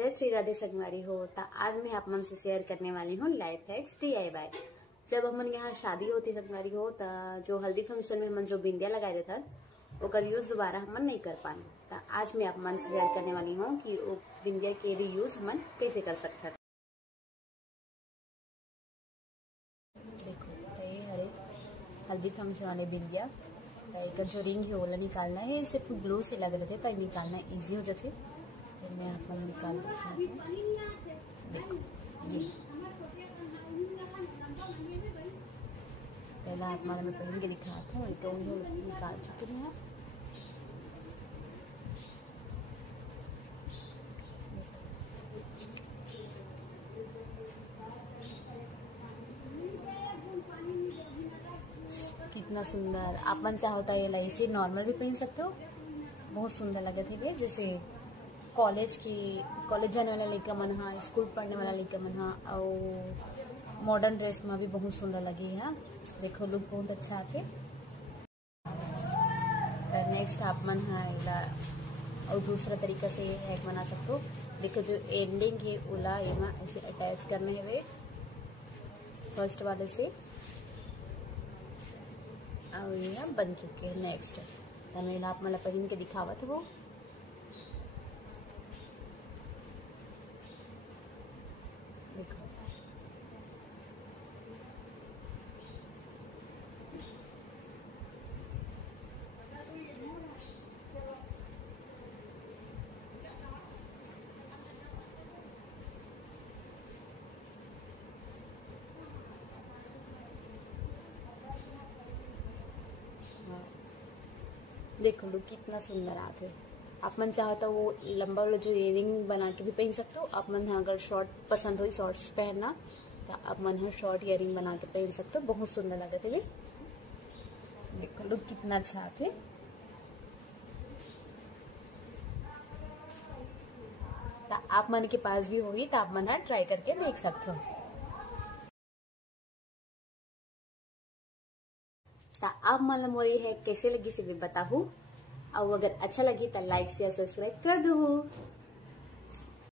जय श्री राधे संगवारी हो। तो आज मैं आप मन से शेयर करने वाली हूँ लाइफ हैक्स DIY। जब हमन यहाँ शादी होती संगवारी हो तो जो हल्दी फंक्शन में हमन जो बिंदिया लगाए थे ओकर यूज दोबारा हमन नहीं कर पाए। तो आज मैं आप मन से शेयर करने वाली हूँ कि वो बिंदिया के रीयूज हमन कैसे कर सकते हैं। देखो ये हरे हल्दी फंक्शन वाले बिंदिया एक जो रिंग है ओला निकालना है, सिर्फ ग्लू से लग रहे थे तो निकालना इजी हो जाते। तो मैं आप निकाल देती हूँ। देखो ये पहला आप मैं पहन के दिखाया था तो निकाल चुके हैं। कितना सुंदर आप मन चाहो तो ये ऐसे नॉर्मल भी पहन सकते हो, बहुत सुंदर लगे थे। जैसे कॉलेज जाने वाला लड़का मन हा, स्कूल पढ़ने वाला लड़का मन हा और मॉडर्न ड्रेस में भी बहुत सुंदर लगी है। देखो लुक बहुत अच्छा आते। नेक्स्ट आप मन हा और दूसरा तरीका से हैक बना सकते हो। देखो जो एंडिंग है ओला एमा ऐसे अटैच करने है वे फर्स्ट वाले से और ये बन चुके हैं। नेक्स्ट तो आप मतलब पहन के दिखावत वो देखो देखो लो कितना सुंदर आते। आप मन चाहो तो वो लंबा वाला जो इयरिंग बना के भी पहन सकते हो। आप मन अगर शॉर्ट पसंद हो शॉर्ट्स पहनना तो आप मन शॉर्ट इयरिंग बना के पहन सकते हो, बहुत सुंदर लगे थे। देखो लो कितना अच्छा आते। तो आप मन के पास भी होगी तो आप मन ट्राई करके देख सकते हो। तो आप मन मोरी है कैसे लगी से भी बताओ और अगर अच्छा लगी तो लाइक शेयर सब्सक्राइब कर दो।